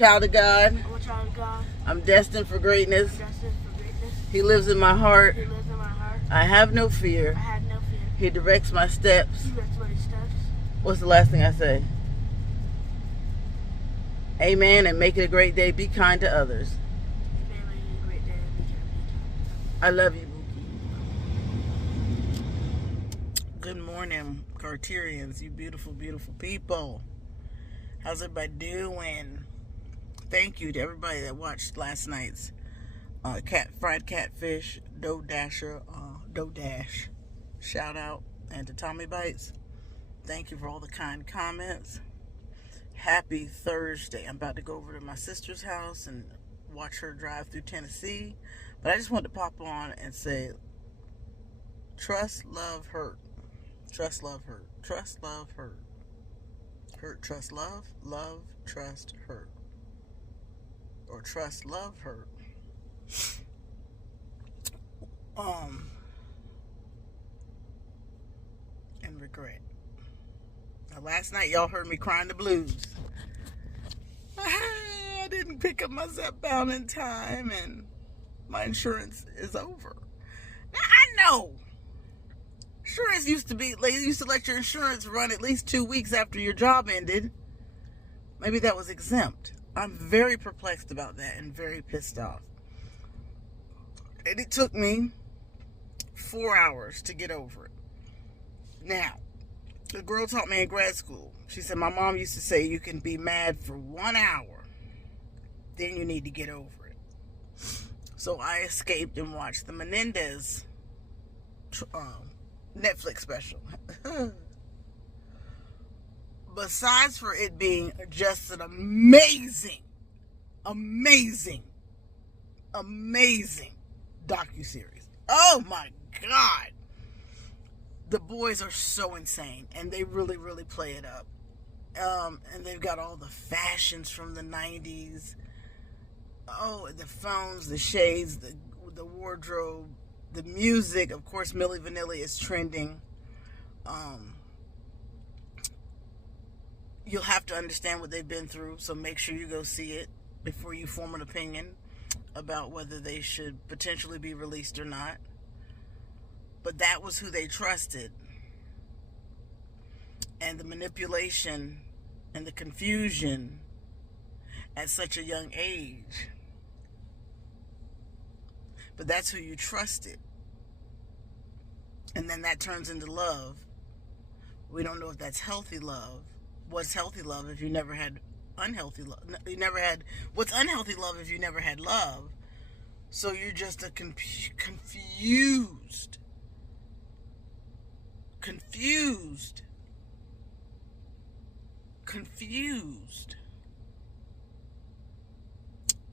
Child of God. I'm a child of God. I'm destined for greatness. I'm destined for greatness. He lives in my heart. He lives in my heart. I have no I fear. have no fear. He directs my steps. He directs my steps. What's the last thing I say? Amen, and make it a great day. Be kind to others. Amen. Make it a great day. Be kind. I love you, Mookie. Good morning, Carterians, you beautiful, beautiful people. How's everybody doing? Thank you to everybody that watched last night's fried catfish, dough dash shout out, and to Tommy Bites. Thank you for all the kind comments. Happy Thursday. I'm about to go over to my sister's house and watch her drive through Tennessee. But I just wanted to pop on and say, trust, love, hurt. Trust, love, hurt. Trust, love, hurt. Hurt, trust, love. Love, trust, hurt. Or trust, love, hurt. And regret. Now, last night, y'all heard me crying the blues. I didn't pick up my Zepbound in time, and my insurance is over. Now, I know. Insurance used to let your insurance run at least 2 weeks after your job ended. Maybe that was exempt. I'm very perplexed about that and very pissed off. And it took me 4 hours to get over it. Now, the girl taught me in grad school. She said, my mom used to say you can be mad for 1 hour, then you need to get over it. So I escaped and watched the Menedez Netflix special. Besides for it being just an amazing docuseries. Oh my God. The boys are so insane, and they really, really play it up. And they've got all the fashions from the 90s. Oh, the phones, the shades, the wardrobe, the music. Of course, Milli Vanilli is trending. You'll have to understand what they've been through, so make sure you go see it before you form an opinion about whether they should potentially be released or not. But that was who they trusted. And the manipulation and the confusion at such a young age. But that's who you trusted. And then that turns into love. We don't know if that's healthy love. What's healthy love if you never had unhealthy love? What's unhealthy love if you never had love? So you're just a confused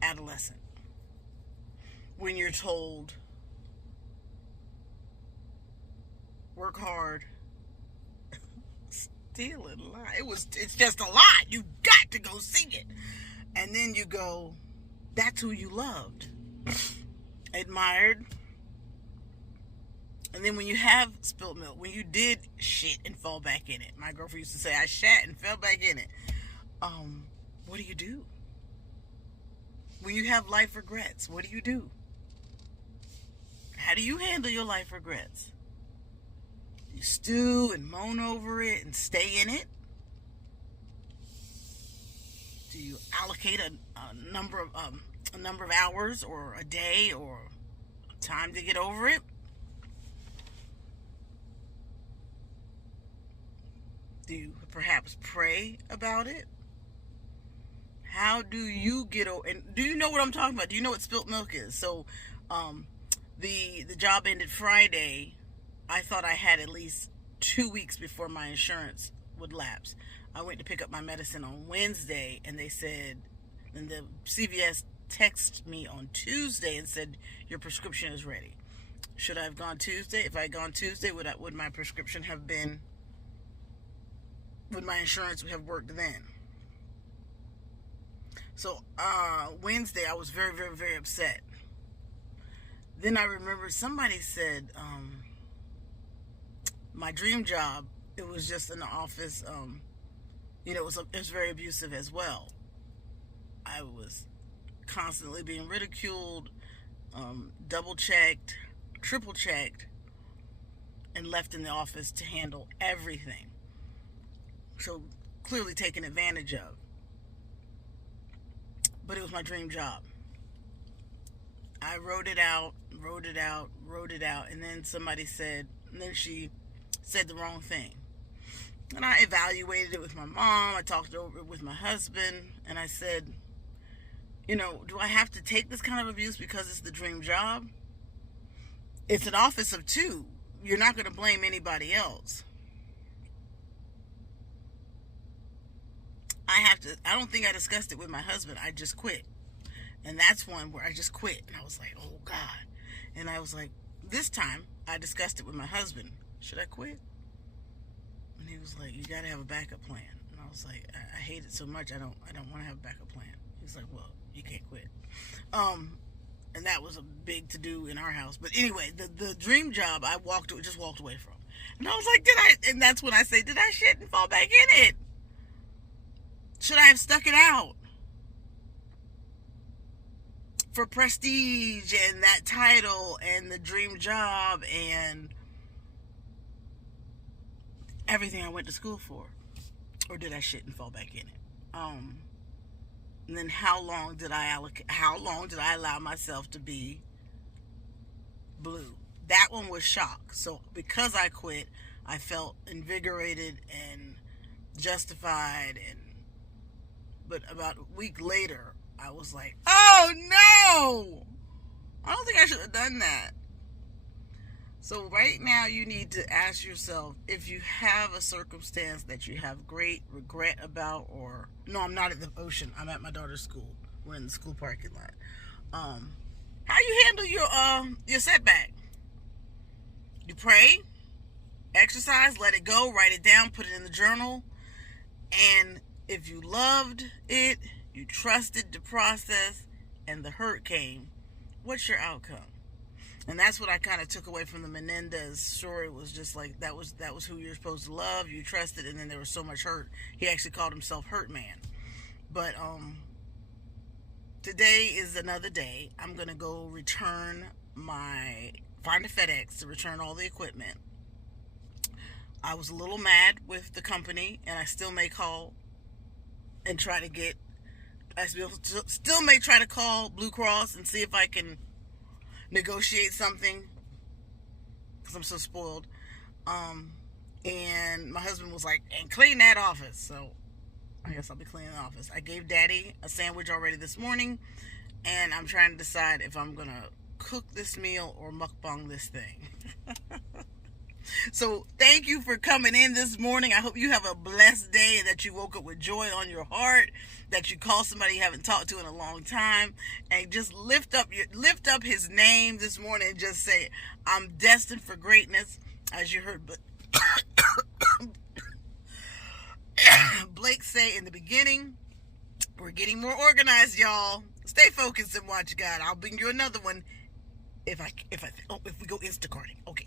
adolescent when you're told work hard, steal and lie. It's just a lie. You got to go see it. And then you go, that's who you loved, admired. And then when you have spilt milk, when you did shit and fall back in it, my girlfriend used to say, I shat and fell back in it. What do you do? When you have life regrets, what do you do? How do you handle your life regrets? You stew and moan over it and stay in it? Do you allocate a number of hours or a day or time to get over it? Do you perhaps pray about it? How do you get over? And do you know what I'm talking about? Do you know what spilt milk is? So, the job ended Friday. I thought I had at least 2 weeks before my insurance would lapse. I went to pick up my medicine on Wednesday, and they said, and the CVS texted me on Tuesday and said, your prescription is ready. Should I have gone Tuesday? If I had gone Tuesday, would my prescription have been? Would my insurance have worked then? So Wednesday, I was very, very, very upset. Then I remember somebody said, my dream job, it was just in the office, it was very abusive as well. I was constantly being ridiculed, double checked, triple checked, and left in the office to handle everything. So clearly taken advantage of. But it was my dream job. I wrote it out, and then she said the wrong thing. And I evaluated it with my mom, I talked it over with my husband, and I said, do I have to take this kind of abuse because it's the dream job? It's an office of two. You're not going to blame anybody else. I don't think I discussed it with my husband. I just quit. And that's one where I just quit. And I was like, oh God. And I was like, this time I discussed it with my husband. Should I quit? And he was like, you got to have a backup plan. And I was like, I hate it so much. I don't want to have a backup plan. He's like, well, you can't quit. And that was a big to do in our house. But anyway, the dream job I just walked away from. And I was like, and that's when I say, did I shit and fall back in it? Should I have stuck it out for prestige and that title and the dream job and everything I went to school for? Or did I shit and fall back in it? And then how long did I allow myself to be blue? That one was shock. So because I quit, I felt invigorated and justified, but about a week later, I was like, oh no! I don't think I should have done that. So right now, you need to ask yourself if you have a circumstance that you have great regret about, or no, I'm not at the ocean. I'm at my daughter's school. We're in the school parking lot. How you handle your setback? You pray, exercise, let it go, write it down, put it in the journal, and if you loved it, you trusted the process, and the hurt came, what's your outcome? And that's what I kind of took away from the Menedez story. Was just like, that was who you're supposed to love, you trusted, and then there was so much hurt. He actually called himself Hurt Man. But today is another day. I'm going to go find a FedEx to return all the equipment. I was a little mad with the company, and I still may call and still may try to call Blue Cross and see if I can negotiate something, because I'm so spoiled. And my husband was like, and clean that office. So I guess I'll be cleaning the office. I gave Daddy a sandwich already this morning, and I'm trying to decide if I'm gonna cook this meal or mukbang this thing. So thank you for coming in this morning. I hope you have a blessed day, and that you woke up with joy on your heart, that you call somebody you haven't talked to in a long time, and just lift up his name this morning and just say, I'm destined for greatness. As you heard Blake say in the beginning, we're getting more organized, y'all. Stay focused and watch God. I'll bring you another one if we go Instacarting. Okay.